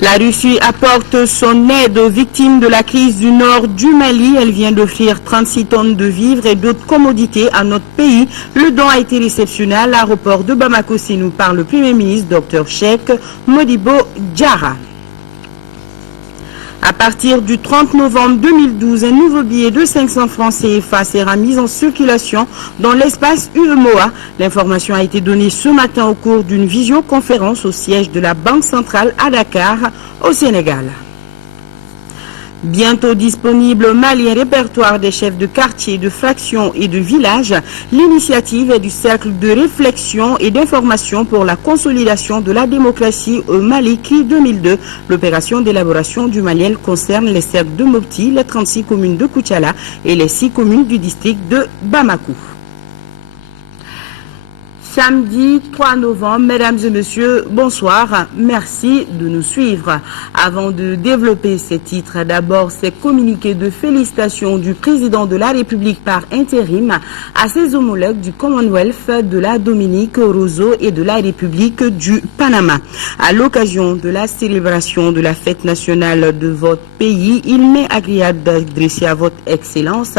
La Russie apporte son aide aux victimes de la crise du nord du Mali. Elle vient d'offrir 36 tonnes de vivres et d'autres commodités à notre pays. Le don a été réceptionné à l'aéroport de Bamako-Sénou par le Premier ministre Dr Cheikh Modibo Diarra. À partir du 30 novembre 2012, un nouveau billet de 500 francs CFA sera mis en circulation dans l'espace UEMOA. L'information a été donnée ce matin au cours d'une visioconférence au siège de la Banque centrale à Dakar, au Sénégal. Bientôt disponible au Mali un répertoire des chefs de quartier, de fractions et de villages, l'initiative est du cercle de réflexion et d'information pour la consolidation de la démocratie au Mali, CRI 2002. L'opération d'élaboration du manuel concerne les cercles de Mopti, les 36 communes de Koutiala et les 6 communes du district de Bamako. Samedi 3 novembre, mesdames et messieurs, bonsoir. Merci de nous suivre. Avant de développer ces titres, d'abord ces communiqués de félicitations du président de la République par intérim à ses homologues du Commonwealth, de la Dominique, Roseau et de la République du Panama. À l'occasion de la célébration de la fête nationale de votre pays, il m'est agréable d'adresser à votre Excellence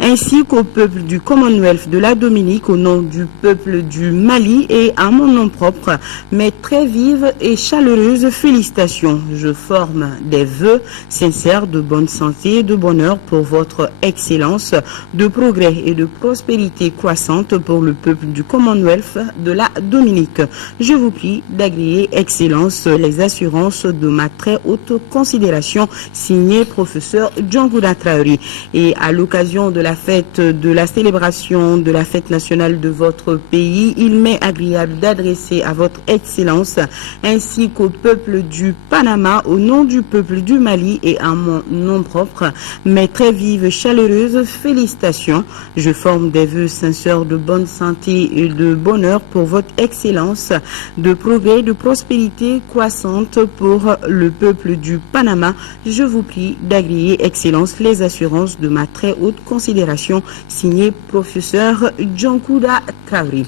ainsi qu'au peuple du Commonwealth de la Dominique, au nom du peuple du Mali et à mon nom propre, mes très vives et chaleureuses félicitations. Je forme des vœux sincères de bonne santé et de bonheur pour votre Excellence, de progrès et de prospérité croissante pour le peuple du Commonwealth de la Dominique. Je vous prie d'agréer, Excellence, les assurances de ma très haute considération, signé professeur Djangouda Traoré. Et à l'occasion de la fête, de la célébration de la fête nationale de votre pays, il m'est agréable d'adresser à votre Excellence ainsi qu'au peuple du Panama, au nom du peuple du Mali et à mon nom propre, mes très vives chaleureuses félicitations. Je forme des vœux sincères de bonne santé et de bonheur pour votre Excellence, de progrès et de prospérité croissante pour le peuple du Panama. Je vous prie d'agréer, Excellence, les assurances de ma très haute considération, signé professeur Djangouda Traoré.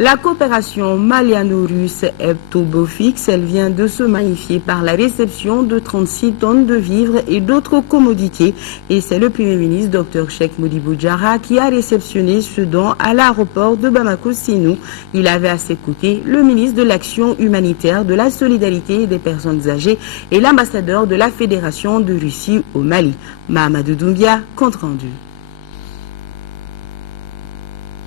La coopération maliano-russe est au beau fixe. Elle vient de se magnifier par la réception de 36 tonnes de vivres et d'autres commodités. Et c'est le Premier ministre, Dr Cheikh Modibo Diarra, qui a réceptionné ce don à l'aéroport de Bamako-Sénou. Il avait à ses côtés le ministre de l'Action humanitaire, de la solidarité et des personnes âgées et l'ambassadeur de la Fédération de Russie au Mali. Mahamadou Doumbia, compte rendu.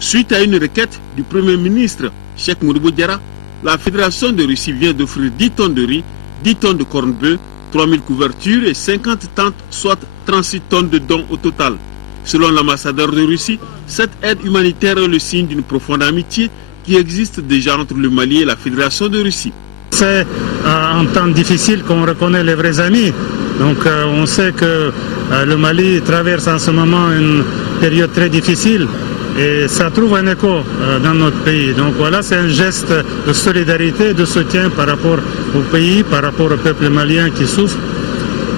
Suite à une requête du Premier ministre Cheikh Modibo Diarra, la Fédération de Russie vient d'offrir 10 tonnes de riz, 10 tonnes de corn bleu, 3000 couvertures et 50 tentes, soit 36 tonnes de dons au total. Selon l'ambassadeur de Russie, cette aide humanitaire est le signe d'une profonde amitié qui existe déjà entre le Mali et la Fédération de Russie. C'est un temps difficile qu'on reconnaît les vrais amis. Donc on sait que le Mali traverse en ce moment une période très difficile. Et ça trouve un écho dans notre pays. Donc voilà, c'est un geste de solidarité, de soutien par rapport au pays, par rapport au peuple malien qui souffre.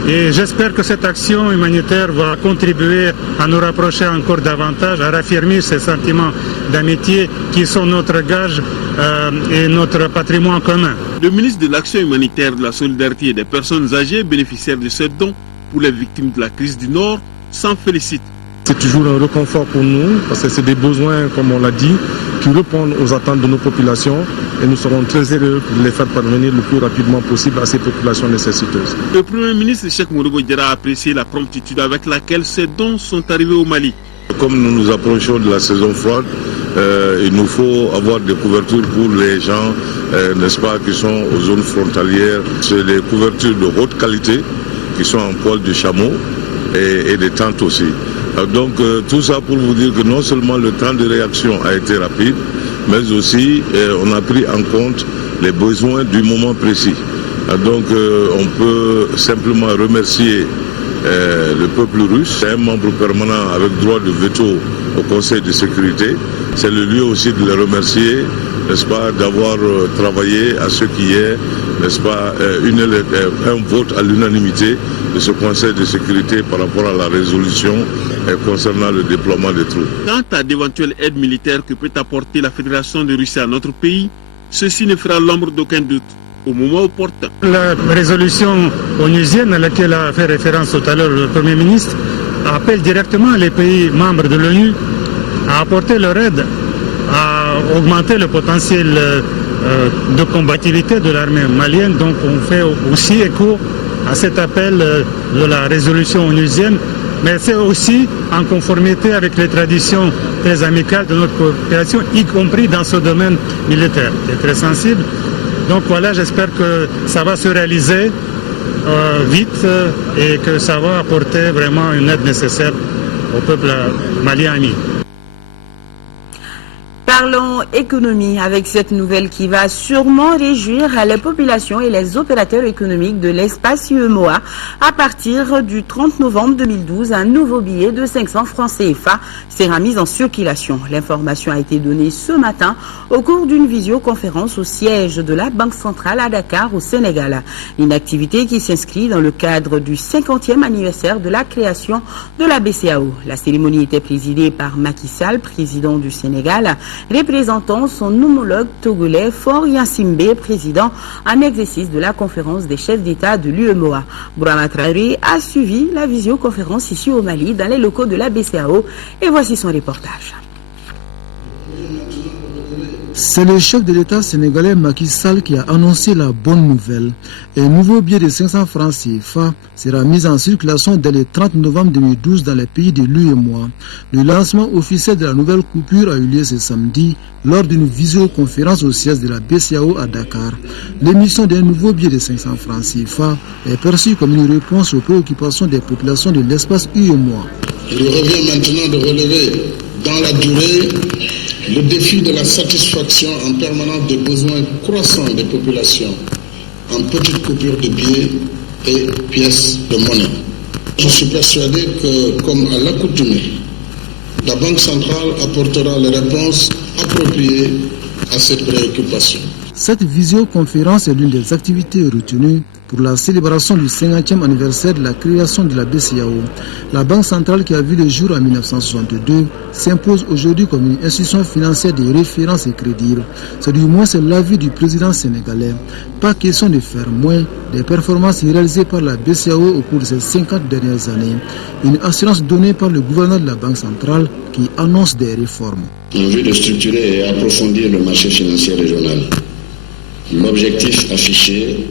Et j'espère que cette action humanitaire va contribuer à nous rapprocher encore davantage, à raffirmer ces sentiments d'amitié qui sont notre gage et notre patrimoine commun. Le ministre de l'Action humanitaire, de la solidarité et des personnes âgées bénéficiaires de ce don pour les victimes de la crise du Nord s'en félicite. C'est toujours un réconfort pour nous, parce que c'est des besoins, comme on l'a dit, qui répondent aux attentes de nos populations et nous serons très heureux de les faire parvenir le plus rapidement possible à ces populations nécessiteuses. Le Premier ministre Cheikh Modibo Diarra a apprécié la promptitude avec laquelle ces dons sont arrivés au Mali. Comme nous nous approchons de la saison froide, il nous faut avoir des couvertures pour les gens, n'est-ce pas, qui sont aux zones frontalières. C'est des couvertures de haute qualité qui sont en poil de chameau et des tentes aussi. Donc tout ça pour vous dire que non seulement le temps de réaction a été rapide, mais aussi on a pris en compte les besoins du moment précis. Donc on peut simplement remercier le peuple russe. C'est un membre permanent avec droit de veto au Conseil de sécurité. C'est le lieu aussi de les remercier n'est-ce pas, d'avoir travaillé à ce qu'il y ait, n'est-ce pas, un vote à l'unanimité de ce Conseil de sécurité par rapport à la résolution concernant le déploiement des troupes. Quant à d'éventuelles aides militaires que peut apporter la Fédération de Russie à notre pays, ceci ne fera l'ombre d'aucun doute au moment opportun. La résolution onusienne à laquelle a fait référence tout à l'heure le Premier ministre appelle directement les pays membres de l'ONU à apporter leur aide, à augmenter le potentiel de combativité de l'armée malienne. Donc on fait aussi écho à cet appel de la résolution onusienne, mais c'est aussi en conformité avec les traditions très amicales de notre coopération, y compris dans ce domaine militaire. C'est très sensible. Donc voilà, j'espère que ça va se réaliser vite et que ça va apporter vraiment une aide nécessaire au peuple malien ami. Parlons économie avec cette nouvelle qui va sûrement réjouir les populations et les opérateurs économiques de l'espace UEMOA. À partir du 30 novembre 2012, un nouveau billet de 500 francs CFA sera mis en circulation. L'information a été donnée ce matin au cours d'une visioconférence au siège de la Banque centrale à Dakar au Sénégal. Une activité qui s'inscrit dans le cadre du 50e anniversaire de la création de la BCEAO. La cérémonie était présidée par Macky Sall, président du Sénégal, représentant son homologue togolais Faure Gnassingbé, président en exercice de la conférence des chefs d'État de l'UEMOA. Bourama Traoré a suivi la visioconférence ici au Mali dans les locaux de la BCEAO et voici son reportage. C'est le chef de l'État sénégalais Macky Sall qui a annoncé la bonne nouvelle. Un nouveau billet de 500 francs CFA sera mis en circulation dès le 30 novembre 2012 dans les pays de l'UEMOA. Le lancement officiel de la nouvelle coupure a eu lieu ce samedi lors d'une visioconférence au siège de la BCEAO à Dakar. L'émission d'un nouveau billet de 500 francs CFA est perçue comme une réponse aux préoccupations des populations de l'espace UEMOA. Il revient maintenant de relever dans la durée le défi de la satisfaction en permanence des besoins croissants des populations en petites coupures de billets et pièces de monnaie. Je suis persuadé que, comme à l'accoutumée, la Banque centrale apportera les réponses appropriées à cette préoccupation. Cette visioconférence est l'une des activités retenues pour la célébration du 50e anniversaire de la création de la BCEAO. La Banque centrale qui a vu le jour en 1962 s'impose aujourd'hui comme une institution financière de référence et crédible. C'est du moins l'avis du président sénégalais. Pas question de faire moins des performances réalisées par la BCEAO au cours de ces 50 dernières années. Une assurance donnée par le gouverneur de la Banque centrale qui annonce des réformes. En vue de structurer et approfondir le marché financier régional, l'objectif affiché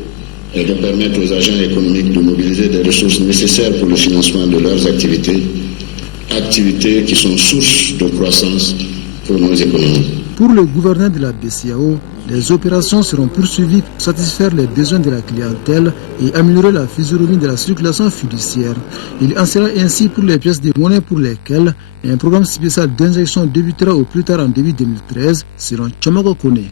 est de permettre aux agents économiques de mobiliser des ressources nécessaires pour le financement de leurs activités qui sont source de croissance pour nos économies. Pour le gouverneur de la BCEAO, les opérations seront poursuivies pour satisfaire les besoins de la clientèle et améliorer la physionomie de la circulation fiduciaire. Il en sera ainsi pour les pièces de monnaie pour lesquelles un programme spécial d'injection débutera au plus tard en début 2013 selon Tchamago Kone.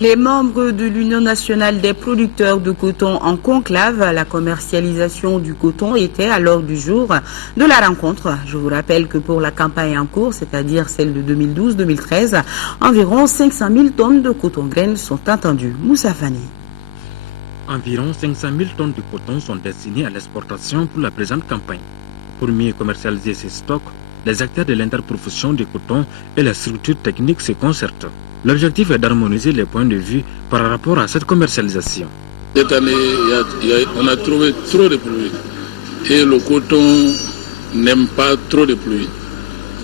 Les membres de l'Union nationale des producteurs de coton en conclave, la commercialisation du coton était à l'ordre du jour de la rencontre. Je vous rappelle que pour la campagne en cours, c'est-à-dire celle de 2012-2013, environ 500 000 tonnes de coton graines sont attendues. Moussa Fani. Environ 500 000 tonnes de coton sont destinées à l'exportation pour la présente campagne. Pour mieux commercialiser ces stocks, les acteurs de l'interprofession du coton et les structures techniques se concertent. L'objectif est d'harmoniser les points de vue par rapport à cette commercialisation. Cette année, on a trouvé trop de pluie et le coton n'aime pas trop de pluie.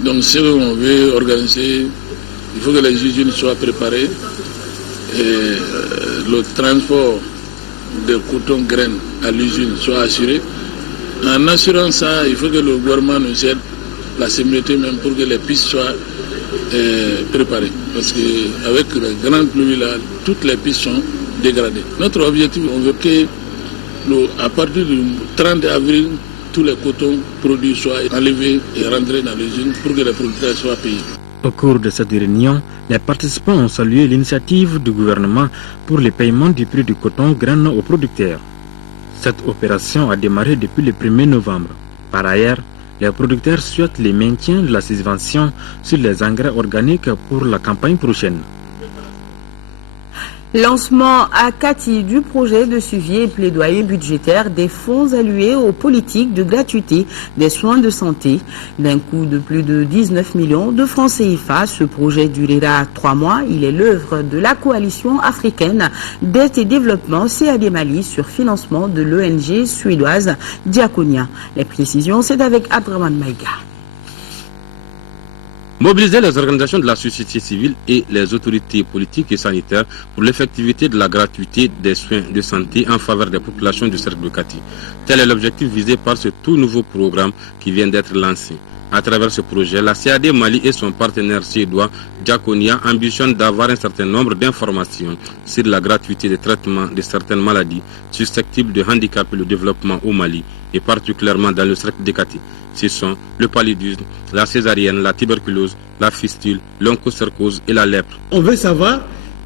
Donc ce qu'on veut organiser, il faut que les usines soient préparées et le transport de coton graines à l'usine soit assuré. En assurant ça, il faut que le gouvernement nous aide, la sécurité même, pour que les pistes soient préparées. Parce qu'avec les grandes pluies là, toutes les pistes sont dégradées. Notre objectif, on veut que à partir du 30 avril, tous les cotons produits soient enlevés et rentrés dans l'usine pour que les producteurs soient payés. Au cours de cette réunion, les participants ont salué l'initiative du gouvernement pour le paiement du prix du coton graine aux producteurs. Cette opération a démarré depuis le 1er novembre. Par ailleurs, Les producteurs souhaitent le maintien de la subvention sur les engrais organiques pour la campagne prochaine. Lancement à Kati du projet de suivi et plaidoyer budgétaire des fonds alloués aux politiques de gratuité des soins de santé. D'un coût de plus de 19 millions de francs CFA, ce projet durera 3 mois. Il est l'œuvre de la coalition africaine d'aide et développement CAD Mali sur financement de l'ONG suédoise Diakonia. Les précisions, c'est avec Abdraman Maïga. Mobiliser les organisations de la société civile et les autorités politiques et sanitaires pour l'effectivité de la gratuité des soins de santé en faveur des populations du cercle de Kati. Tel est l'objectif visé par ce tout nouveau programme qui vient d'être lancé. À travers ce projet, la CAD Mali et son partenaire suédois Diakonia ambitionnent d'avoir un certain nombre d'informations sur la gratuité des traitements de certaines maladies susceptibles de handicaper le développement au Mali et particulièrement dans le cercle de Kati. Ce sont le paludisme, la césarienne, la tuberculose, la fistule, l'onchocercose et la lèpre. On veut savoir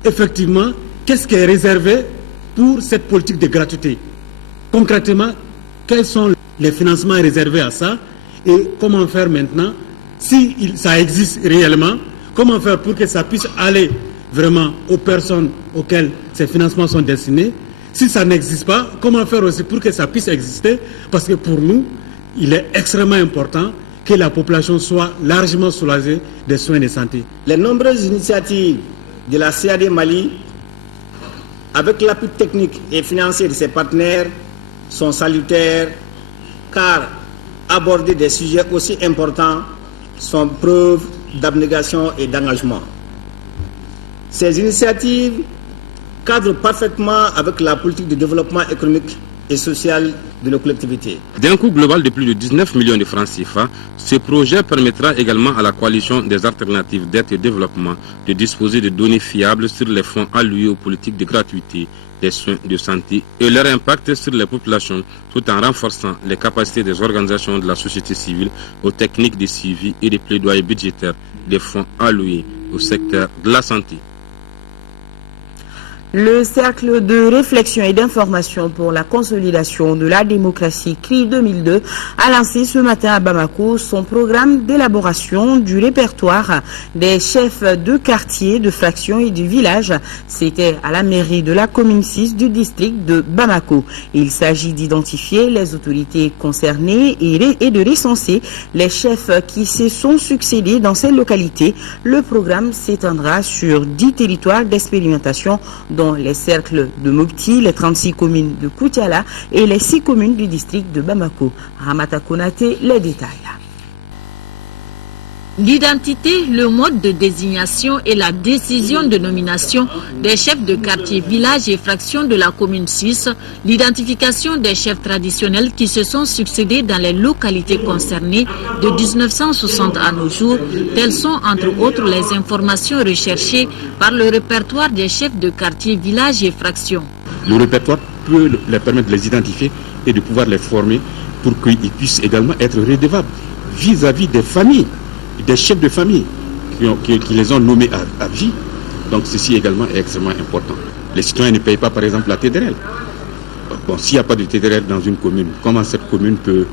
effectivement qu'est-ce qui est réservé pour cette politique de gratuité. Concrètement, quels sont les financements réservés à ça et comment faire maintenant, si ça existe réellement, comment faire pour que ça puisse aller vraiment aux personnes auxquelles ces financements sont destinés. Si ça n'existe pas, comment faire aussi pour que ça puisse exister, parce que pour nous, il est extrêmement important que la population soit largement soulagée des soins de santé. Les nombreuses initiatives de la CAD Mali, avec l'appui technique et financier de ses partenaires, sont salutaires, car aborder des sujets aussi importants sont preuve d'abnégation et d'engagement. Ces initiatives cadrent parfaitement avec la politique de développement économique et social de nos collectivités. D'un coût global de plus de 19 millions de francs CFA, ce projet permettra également à la coalition des alternatives d'aide et développement de disposer de données fiables sur les fonds alloués aux politiques de gratuité des soins de santé et leur impact sur les populations, tout en renforçant les capacités des organisations de la société civile aux techniques de suivi et de plaidoyer budgétaire des fonds alloués au secteur de la santé. Le cercle de réflexion et d'information pour la consolidation de la démocratie CRI 2002 a lancé ce matin à Bamako son programme d'élaboration du répertoire des chefs de quartier, de fractions et du village. C'était à la mairie de la commune 6 du district de Bamako. Il s'agit d'identifier les autorités concernées et de recenser les chefs qui se sont succédés dans ces localités. Le programme s'étendra sur 10 territoires d'expérimentation dont les cercles de Mopti, les 36 communes de Koutiala et les 6 communes du district de Bamako. Ramata Konate, les détails. L'identité, le mode de désignation et la décision de nomination des chefs de quartier, village et fractions de la commune 6, l'identification des chefs traditionnels qui se sont succédés dans les localités concernées de 1960 à nos jours, telles sont entre autres les informations recherchées par le répertoire des chefs de quartier, village et fractions. Le répertoire peut leur permettre de les identifier et de pouvoir les former pour qu'ils puissent également être redevables vis-à-vis des familles, des chefs de famille qui les ont nommés à vie. Donc ceci également est extrêmement important. Les citoyens ne payent pas par exemple la TDRL. Bon, s'il n'y a pas de TDRL dans une commune, comment cette commune peut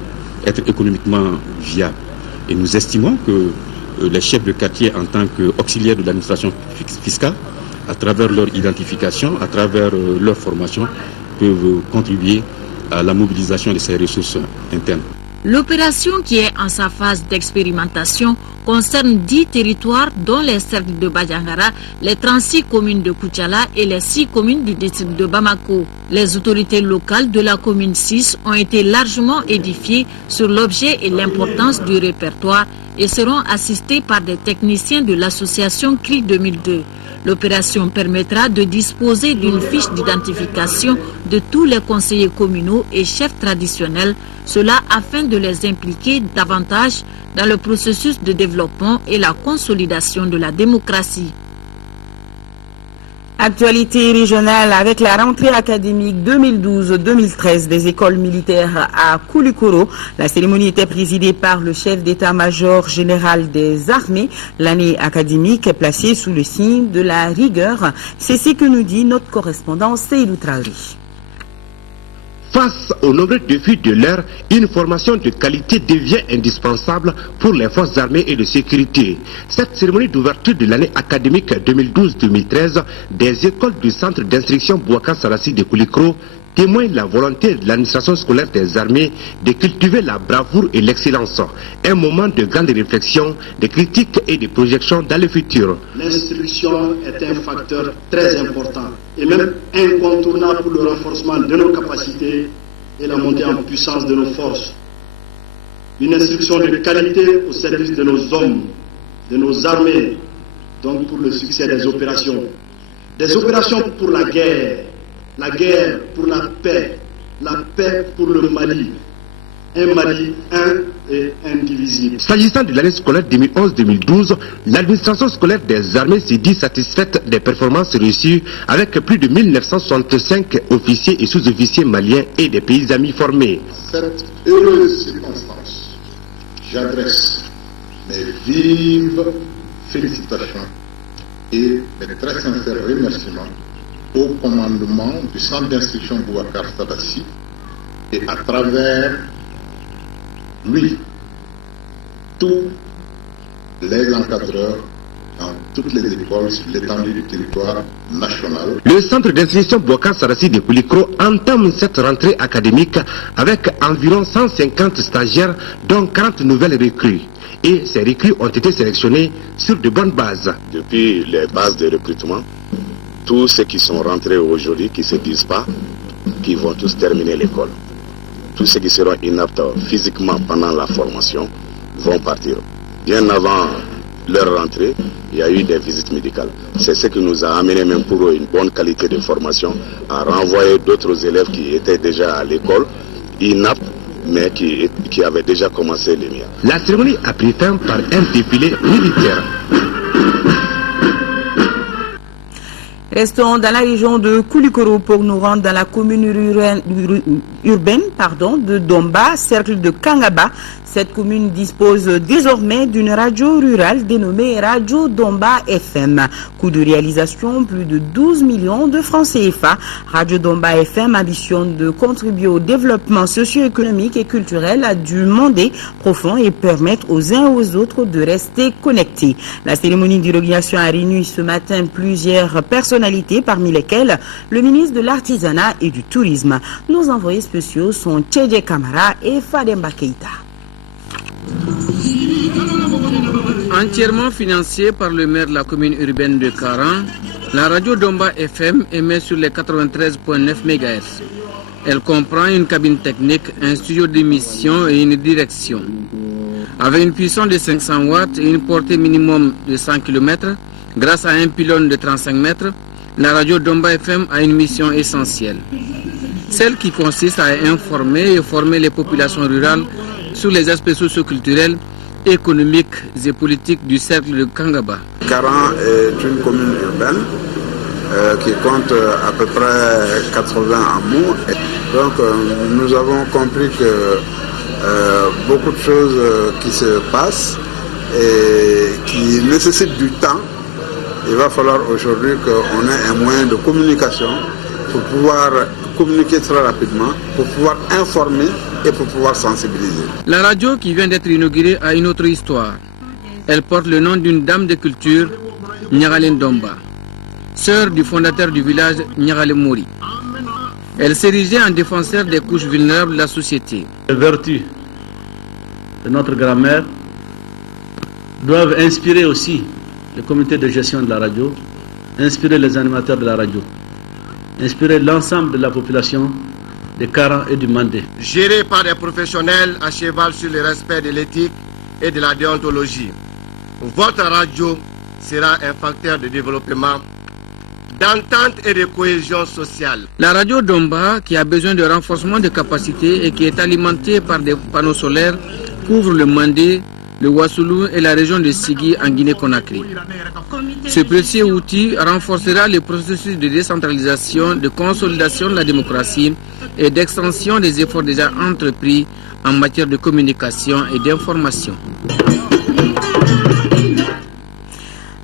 être économiquement viable? Et nous estimons que les chefs de quartier en tant qu'auxiliaires de l'administration fiscale, à travers leur identification, à travers leur formation, peuvent contribuer à la mobilisation de ces ressources internes. L'opération, qui est en sa phase d'expérimentation, concerne 10 territoires dont les cercles de Badjangara, les 36 communes de Koutiala et les 6 communes du district de Bamako. Les autorités locales de la commune 6 ont été largement édifiées sur l'objet et l'importance du répertoire et seront assistées par des techniciens de l'association CRI 2002. L'opération permettra de disposer d'une fiche d'identification de tous les conseillers communaux et chefs traditionnels, cela afin de les impliquer davantage dans le processus de développement et la consolidation de la démocratie. Actualité régionale avec la rentrée académique 2012-2013 des écoles militaires à Koulikoro. La cérémonie était présidée par le chef d'état-major général des armées. L'année académique est placée sous le signe de la rigueur. C'est ce que nous dit notre correspondant Seydou Traoré. Face aux nombreux défis de l'heure, une formation de qualité devient indispensable pour les forces armées et de sécurité. Cette cérémonie d'ouverture de l'année académique 2012-2013 des écoles du centre d'instruction Boubacar Sarrassi de Koulikro témoigne la volonté de l'administration scolaire des armées de cultiver la bravoure et l'excellence. Un moment de grande réflexion, de critique et de projection dans le futur. L'instruction est un facteur très important et même incontournable pour le renforcement de nos capacités et la montée en puissance de nos forces. Une instruction de qualité au service de nos hommes, de nos armées, donc pour le succès des opérations. Des opérations pour la guerre pour la paix pour le Mali. Un Mali un et indivisible. S'agissant de l'année scolaire 2011-2012, l'administration scolaire des armées s'est dit satisfaite des performances reçues avec plus de 1965 officiers et sous-officiers maliens et des pays amis formés. Cette heureuse circonstance, j'adresse mes vives félicitations et mes très sincères remerciements au commandement du centre d'instruction Boubacar Sarrassi et à travers lui, tous les encadreurs dans toutes les écoles sur l'étendue du territoire national. Le centre d'instruction Boubacar Sarrassi de Koulikro entame cette rentrée académique avec environ 150 stagiaires, dont 40 nouvelles recrues. Et ces recrues ont été sélectionnés sur de bonnes bases. Depuis les bases de recrutement, tous ceux qui sont rentrés aujourd'hui, qui ne se disent pas, qui vont tous terminer l'école. Tous ceux qui seront inaptes physiquement pendant la formation vont partir. Bien avant leur rentrée, il y a eu des visites médicales. C'est ce qui nous a amené, même pour une bonne qualité de formation, à renvoyer d'autres élèves qui étaient déjà à l'école, inaptes, mais qui avaient déjà commencé les miens. La cérémonie a pris fin par un défilé militaire. Restons dans la région de Koulikoro pour nous rendre dans la commune urbaine de Domba, cercle de Kangaba. Cette commune dispose désormais d'une radio rurale dénommée Radio Domba FM. Coût de réalisation, plus de 12 millions de francs CFA. Radio Domba FM ambitionne de contribuer au développement socio-économique et culturel du monde profond et permettre aux uns et aux autres de rester connectés. La cérémonie d'inauguration a réuni ce matin plusieurs personnalités, parmi lesquelles le ministre de l'Artisanat et du Tourisme. Nos envoyés spéciaux sont Tchédje Kamara et Fademba Keïta. Entièrement financée par le maire de la commune urbaine de Karan, la radio Domba FM émet sur les 93.9 MHz. Elle comprend une cabine technique, un studio d'émission et une direction. Avec une puissance de 500 watts et une portée minimum de 100 km, grâce à un pylône de 35 mètres, la radio Domba FM a une mission essentielle. Celle qui consiste à informer et former les populations rurales sur les aspects socio-culturels, économiques et politiques du cercle de Kangaba. Karan est une commune urbaine qui compte à peu près 80 hameaux. Donc nous avons compris que beaucoup de choses qui se passent et qui nécessitent du temps. Il va falloir aujourd'hui qu'on ait un moyen de communication pour pouvoir communiquer très rapidement, pour pouvoir informer et pour pouvoir sensibiliser. La radio qui vient d'être inaugurée a une autre histoire. Elle porte le nom d'une dame de culture, Nyagalen Domba, sœur du fondateur du village Nyagale Mori. Elle s'érigeait en défenseur des couches vulnérables de la société. Les vertus de notre grand-mère doivent inspirer aussi le comité de gestion de la radio, inspirer les animateurs de la radio, inspirer l'ensemble de la population de Karan et du Mandé. Géré par des professionnels à cheval sur le respect de l'éthique et de la déontologie. Votre radio sera un facteur de développement, d'entente et de cohésion sociale. La radio Domba, qui a besoin de renforcement de capacités et qui est alimentée par des panneaux solaires, couvre le Mandé, le Wassoulou et la région de Sigui en Guinée-Conakry. Ce précieux outil renforcera le processus de décentralisation, de consolidation de la démocratie et d'extension des efforts déjà entrepris en matière de communication et d'information.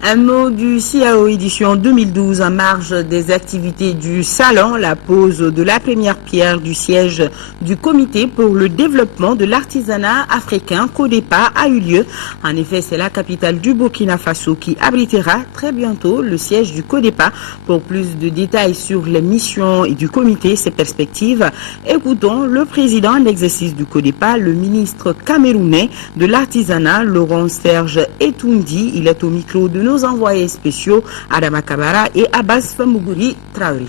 Un mot du CAO édition 2012 en marge des activités du salon. La pose de la première pierre du siège du comité pour le développement de l'artisanat africain CODEPA a eu lieu. En effet, c'est la capitale du Burkina Faso qui abritera très bientôt le siège du CODEPA. Pour plus de détails sur les missions du comité et ses perspectives, écoutons le président en exercice du CODEPA, le ministre camerounais de l'artisanat, Laurent Serge Etoundi. Il est au micro de nos envoyés spéciaux Adama Kabara et Abbas Famougouri Traoré.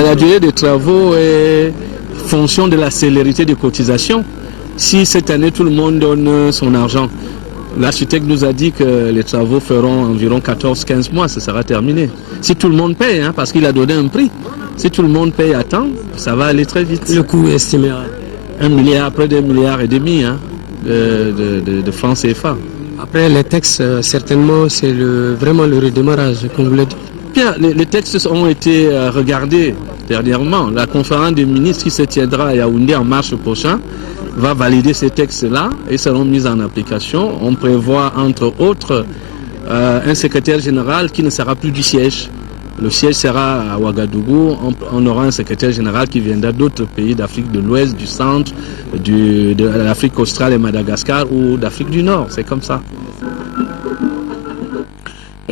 La durée des travaux est fonction de la célérité des cotisations. Si cette année tout le monde donne son argent, l'architecte nous a dit que les travaux feront environ 14-15 mois, ça sera terminé. Si tout le monde paye, parce qu'il a donné un prix, si tout le monde paye à temps, ça va aller très vite. Le coût estimé 1 milliard, près d'1,5 milliard de francs CFA. Après les textes, certainement, c'est vraiment le redémarrage, comme vous l'avez dit. Bien, les textes ont été regardés dernièrement. La conférence des ministres qui se tiendra à Yaoundé en mars prochain va valider ces textes-là et seront mis en application. On prévoit, entre autres, un secrétaire général qui ne sera plus du siège. Le siège sera à Ouagadougou. On aura un secrétaire général qui viendra d'autres pays d'Afrique de l'Ouest, du centre, de l'Afrique australe et Madagascar ou d'Afrique du Nord. C'est comme ça.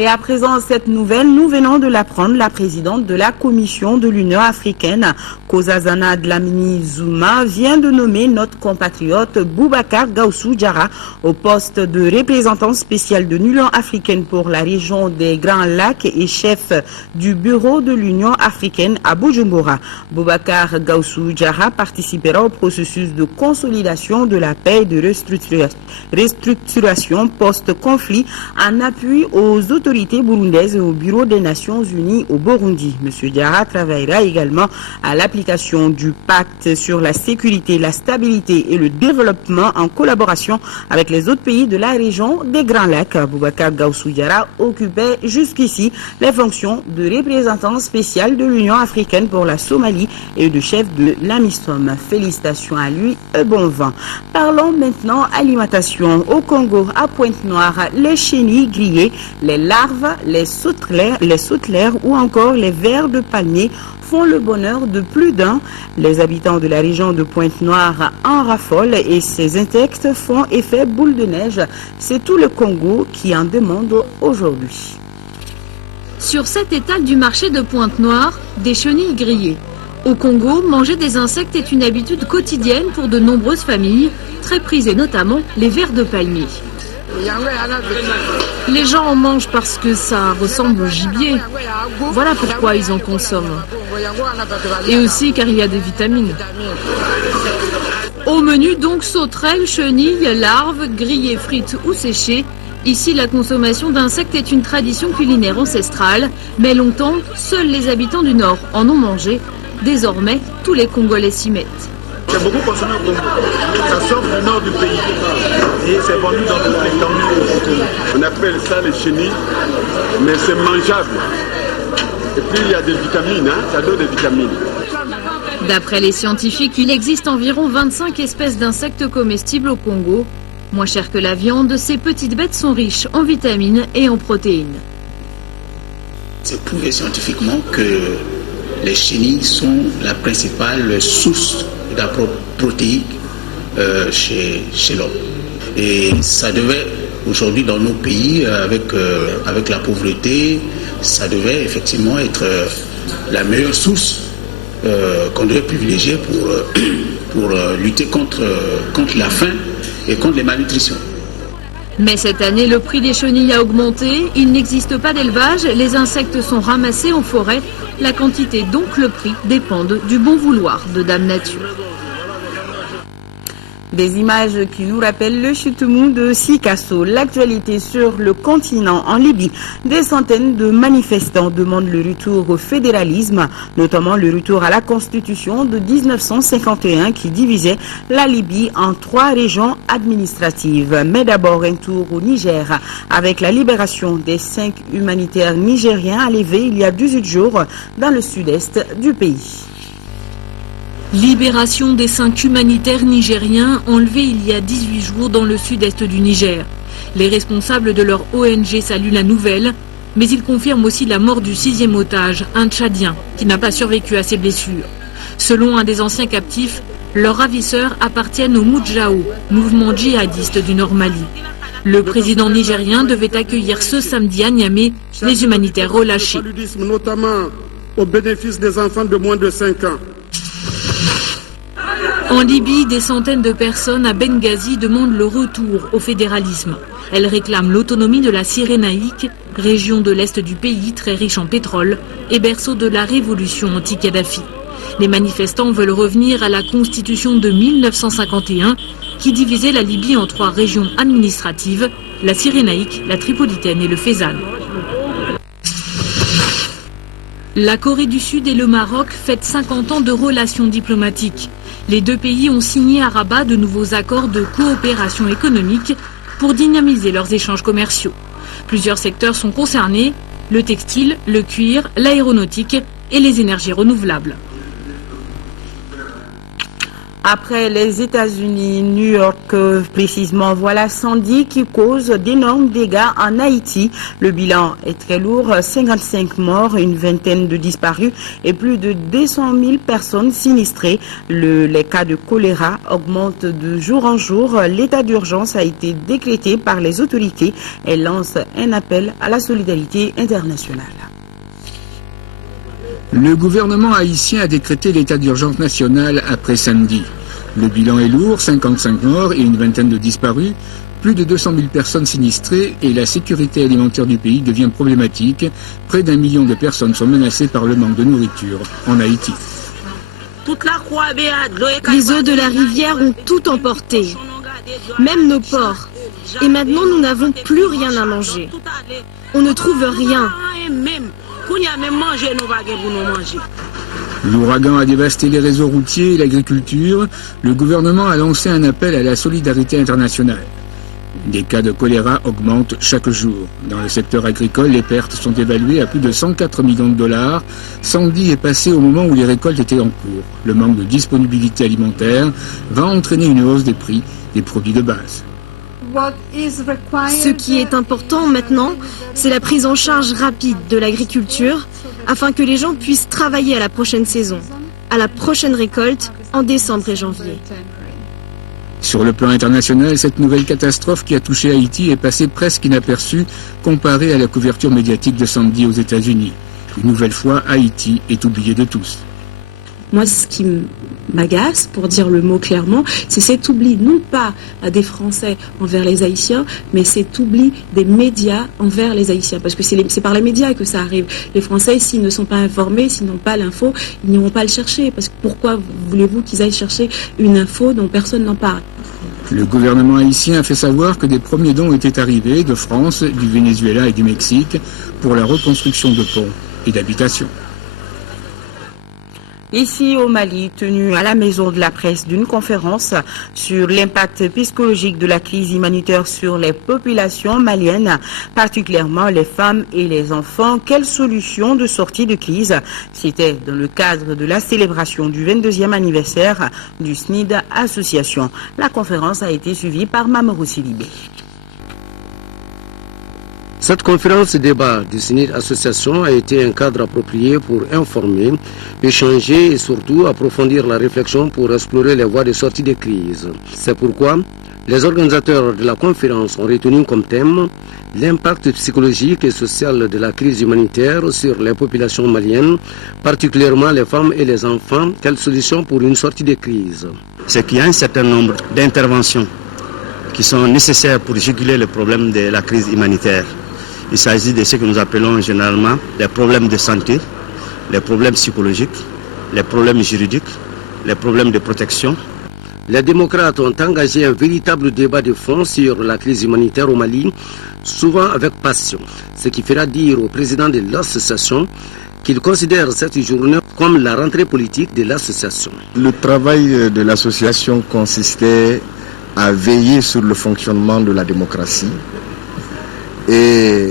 Et à présent, cette nouvelle, nous venons de l'apprendre, la présidente de la Commission de l'Union africaine, Nkosazana Dlamini Zuma, vient de nommer notre compatriote Boubacar Gaussou Diarra au poste de représentant spécial de l'Union africaine pour la région des Grands Lacs et chef du bureau de l'Union africaine à Bujumbura. Boubacar Gaussou Diarra participera au processus de consolidation de la paix et de restructuration post-conflit en appui aux autorités burundaises et au Bureau des Nations Unies au Burundi. M. Diarra travaillera également à l'application du pacte sur la sécurité, la stabilité et le développement en collaboration avec les autres pays de la région des Grands Lacs. Boubacar Gaussou Diarra occupait jusqu'ici les fonctions de représentant spécial de l'Union africaine pour la Somalie et de chef de l'AMISOM. Félicitations à lui et bon vent. Parlons maintenant alimentation. Au Congo, à Pointe-Noire, les chenilles grillées, les larves, les sauterelles ou encore les vers de palmier font le bonheur de plus d'un. Les habitants de la région de Pointe-Noire en raffolent et ces insectes font effet boule de neige. C'est tout le Congo qui en demande aujourd'hui. Sur cet étal du marché de Pointe-Noire, des chenilles grillées. Au Congo, manger des insectes est une habitude quotidienne pour de nombreuses familles, très prisées notamment les vers de palmier. Les gens en mangent parce que ça ressemble au gibier. Voilà pourquoi ils en consomment. Et aussi car il y a des vitamines. Au menu donc sauterelles, chenilles, larves, grillées, frites ou séchées. Ici, la consommation d'insectes est une tradition culinaire ancestrale, mais longtemps, seuls les habitants du Nord en ont mangé. Désormais, tous les Congolais s'y mettent. C'est beaucoup consommé au Congo. Ça sort du nord du pays et c'est vendu dans toutes les communes. On appelle ça les chenilles, mais c'est mangeable. Et puis il y a des vitamines, ça donne des vitamines. D'après les scientifiques, il existe environ 25 espèces d'insectes comestibles au Congo. Moins cher que la viande, ces petites bêtes sont riches en vitamines et en protéines. C'est prouvé scientifiquement que les chenilles sont la principale source d'apport protéique chez l'homme. Et ça devait, aujourd'hui dans nos pays, avec la pauvreté, ça devait effectivement être la meilleure source qu'on devait privilégier pour lutter contre la faim et contre les malnutritions. Mais cette année, le prix des chenilles a augmenté. Il n'existe pas d'élevage, les insectes sont ramassés en forêt. La quantité, donc le prix, dépendent du bon vouloir de Dame Nature. Des images qui nous rappellent le chutemou de Sikasso. L'actualité sur le continent en Libye. Des centaines de manifestants demandent le retour au fédéralisme, notamment le retour à la constitution de 1951 qui divisait la Libye en 3 régions administratives. Mais d'abord un tour au Niger avec la libération des 5 humanitaires nigériens enlevés il y a 18 jours dans le sud-est du pays. Libération des 5 humanitaires nigériens enlevés il y a 18 jours dans le sud-est du Niger. Les responsables de leur ONG saluent la nouvelle, mais ils confirment aussi la mort du 6e otage, un Tchadien, qui n'a pas survécu à ses blessures. Selon un des anciens captifs, leurs ravisseurs appartiennent au Moudjahou, mouvement djihadiste du Nord Mali. Le président nigérien devait accueillir ce samedi à Niamey les humanitaires relâchés. Notamment au bénéfice des enfants de moins de 5 ans. En Libye, des centaines de personnes à Benghazi demandent le retour au fédéralisme. Elles réclament l'autonomie de la Cyrénaïque, région de l'est du pays très riche en pétrole et berceau de la révolution anti-Kadhafi. Les manifestants veulent revenir à la constitution de 1951 qui divisait la Libye en 3 régions administratives, la Cyrénaïque, la Tripolitaine et le Fezzan. La Corée du Sud et le Maroc fêtent 50 ans de relations diplomatiques. Les 2 pays ont signé à Rabat de nouveaux accords de coopération économique pour dynamiser leurs échanges commerciaux. Plusieurs secteurs sont concernés, le textile, le cuir, l'aéronautique et les énergies renouvelables. Après les États-Unis, New York précisément, voilà 110 qui causent d'énormes dégâts en Haïti. Le bilan est très lourd, 55 morts, une vingtaine de disparus et plus de 200 000 personnes sinistrées. Les cas de choléra augmentent de jour en jour. L'état d'urgence a été décrété par les autorités. Elle lance un appel à la solidarité internationale. Le gouvernement haïtien a décrété l'état d'urgence national après samedi. Le bilan est lourd, 55 morts et une vingtaine de disparus, plus de 200 000 personnes sinistrées et la sécurité alimentaire du pays devient problématique. Près d'1 million de personnes sont menacées par le manque de nourriture en Haïti. Les eaux de la rivière ont tout emporté, même nos porcs. Et maintenant, nous n'avons plus rien à manger. On ne trouve rien. L'ouragan a dévasté les réseaux routiers et l'agriculture. Le gouvernement a lancé un appel à la solidarité internationale. Des cas de choléra augmentent chaque jour. Dans le secteur agricole, les pertes sont évaluées à plus de 104 millions de dollars. Samedi est passé au moment où les récoltes étaient en cours. Le manque de disponibilité alimentaire va entraîner une hausse des prix des produits de base. Ce qui est important maintenant, c'est la prise en charge rapide de l'agriculture afin que les gens puissent travailler à la prochaine saison, à la prochaine récolte en décembre et janvier. Sur le plan international, cette nouvelle catastrophe qui a touché Haïti est passée presque inaperçue comparée à la couverture médiatique de samedi aux États-Unis. Une nouvelle fois, Haïti est oublié de tous. Moi, ce qui m'agace, pour dire le mot clairement, c'est cet oubli, non pas des Français envers les Haïtiens, mais cet oubli des médias envers les Haïtiens. Parce que c'est par les médias que ça arrive. Les Français, s'ils ne sont pas informés, s'ils n'ont pas l'info, ils n'iront pas le chercher. Parce que pourquoi voulez-vous qu'ils aillent chercher une info dont personne n'en parle ? Le gouvernement haïtien a fait savoir que des premiers dons étaient arrivés de France, du Venezuela et du Mexique pour la reconstruction de ponts et d'habitations. Ici au Mali, tenu à la Maison de la Presse d'une conférence sur l'impact psychologique de la crise humanitaire sur les populations maliennes, particulièrement les femmes et les enfants. Quelle solution de sortie de crise? C'était dans le cadre de la célébration du 22e anniversaire du SNID Association. La conférence a été suivie par Mamadou Sidibé. Cette conférence débat du SNID Association a été un cadre approprié pour informer, échanger et surtout approfondir la réflexion pour explorer les voies de sortie de crise. C'est pourquoi les organisateurs de la conférence ont retenu comme thème l'impact psychologique et social de la crise humanitaire sur les populations maliennes, particulièrement les femmes et les enfants. Quelle solution pour une sortie de crise? C'est qu'il y a un certain nombre d'interventions qui sont nécessaires pour juguler le problème de la crise humanitaire. Il s'agit de ce que nous appelons généralement les problèmes de santé, les problèmes psychologiques, les problèmes juridiques, les problèmes de protection. Les démocrates ont engagé un véritable débat de fond sur la crise humanitaire au Mali, souvent avec passion, ce qui fera dire au président de l'association qu'il considère cette journée comme la rentrée politique de l'association. Le travail de l'association consistait à veiller sur le fonctionnement de la démocratie. Et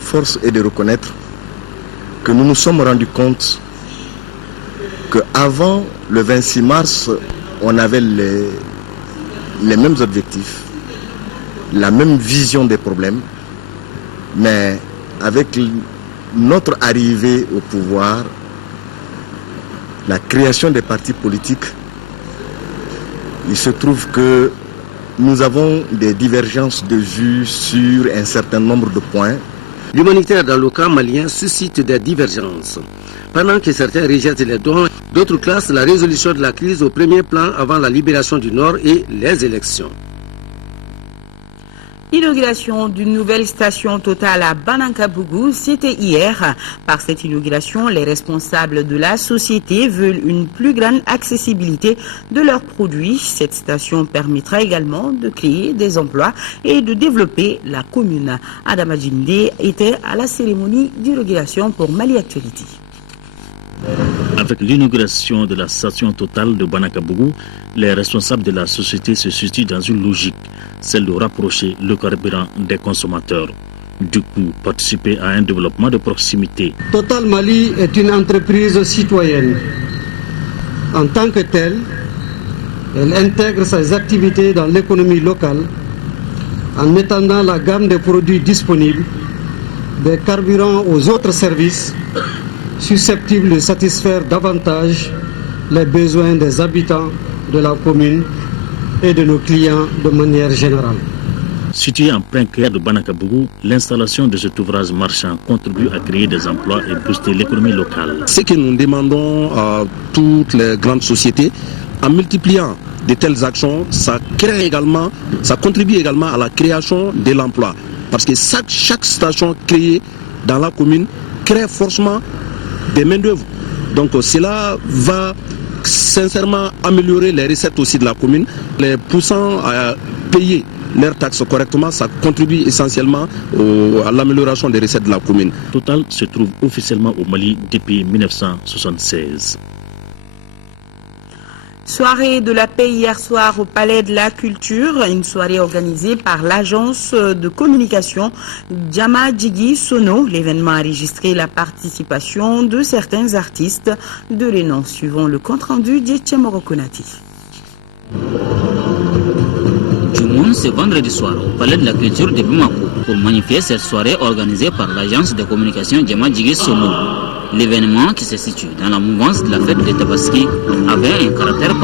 force est de reconnaître que nous nous sommes rendus compte qu'avant le 26 mars, on avait les mêmes objectifs. la même vision des problèmes, mais avec notre arrivée au pouvoir, la création des partis politiques, il se trouve que nous avons des divergences de vues sur un certain nombre de points. L'humanitaire dans le camp malien suscite des divergences. Pendant que certains rejettent les dons, d'autres classent la résolution de la crise au premier plan avant la libération du Nord et les élections. Inauguration d'une nouvelle station Total à Banankabougou, c'était hier. Par cette inauguration, les responsables de la société veulent une plus grande accessibilité de leurs produits. Cette station permettra également de créer des emplois et de développer la commune. Adama Djinde était à la cérémonie d'inauguration pour Mali Actualité. Avec l'inauguration de la station Total de Banankabougou, les responsables de la société se situent dans une logique, celle de rapprocher le carburant des consommateurs. Du coup, participer à un développement de proximité. Total Mali est une entreprise citoyenne. En tant que telle, elle intègre ses activités dans l'économie locale en étendant la gamme de produits disponibles, des carburants aux autres services, susceptibles de satisfaire davantage les besoins des habitants de la commune et de nos clients de manière générale. Situé en plein cœur de Banankabougou, l'installation de cet ouvrage marchand contribue à créer des emplois et booster l'économie locale. Ce que nous demandons à toutes les grandes sociétés, en multipliant de telles actions, ça contribue également à la création de l'emploi. Parce que chaque station créée dans la commune crée forcément des main-d'œuvre. Donc cela va sincèrement améliorer les recettes aussi de la commune, les poussant à payer leurs taxes correctement, ça contribue essentiellement à l'amélioration des recettes de la commune. Total se trouve officiellement au Mali depuis 1976. Soirée de la paix hier soir au Palais de la Culture, une soirée organisée par l'agence de communication Djama Djigi Sono. L'événement a enregistré la participation de certains artistes de l'élan, suivant le compte-rendu d'Etienne Konati. Du monde, c'est vendredi soir au Palais de la Culture de Bamako pour magnifier cette soirée organisée par l'agence de communication Djama Djigi Sono. L'événement, qui se situe dans la mouvance de la fête de Tabaski, avait un caractère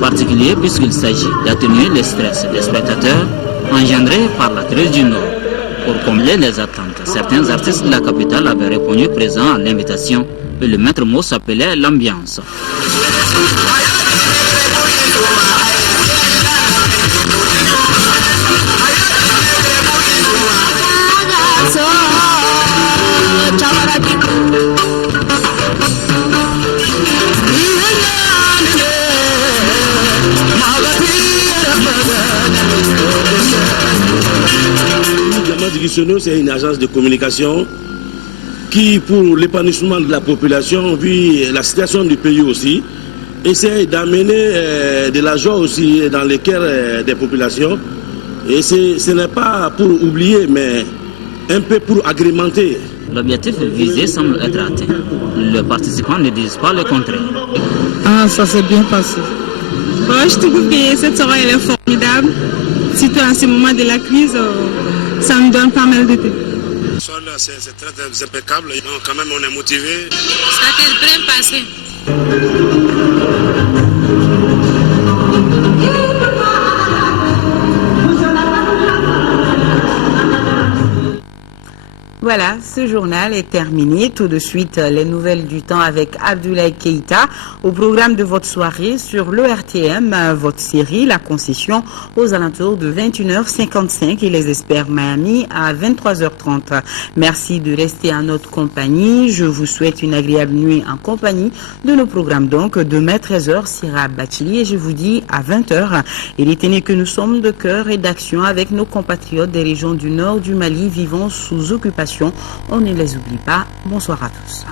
particulier puisqu'il s'agit d'atténuer le stress des spectateurs engendré par la crise du Nord. Pour combler les attentes, certains artistes de la capitale avaient répondu présents à l'invitation et le maître mot s'appelait l'ambiance. C'est une agence de communication qui, pour l'épanouissement de la population, vu la situation du pays aussi, essaie d'amener de la joie aussi dans les cœurs des populations. Et ce n'est pas pour oublier, mais un peu pour agrémenter. L'objectif visé semble être atteint. Les participants ne disent pas le contraire. Ah, ça s'est bien passé. Bon, je trouve que cette soirée elle est formidable. Surtout en ce moment de la crise, ça me donne pas mal de temps. C'est très impeccable. Donc, quand même, on est motivé. Ça s'est bien passé. Voilà, ce journal est terminé. Tout de suite, les nouvelles du temps avec Abdoulaye Keïta. Au programme de votre soirée sur l'ERTM, votre série, La Concession, aux alentours de 21h55 et les experts Miami à 23h30. Merci de rester en notre compagnie. Je vous souhaite une agréable nuit en compagnie de nos programmes. Donc, demain 13h, Sira Bachili et je vous dis à 20h. Et retenez que nous sommes de cœur et d'action avec nos compatriotes des régions du nord du Mali vivant sous occupation. On ne les oublie pas. Bonsoir à tous.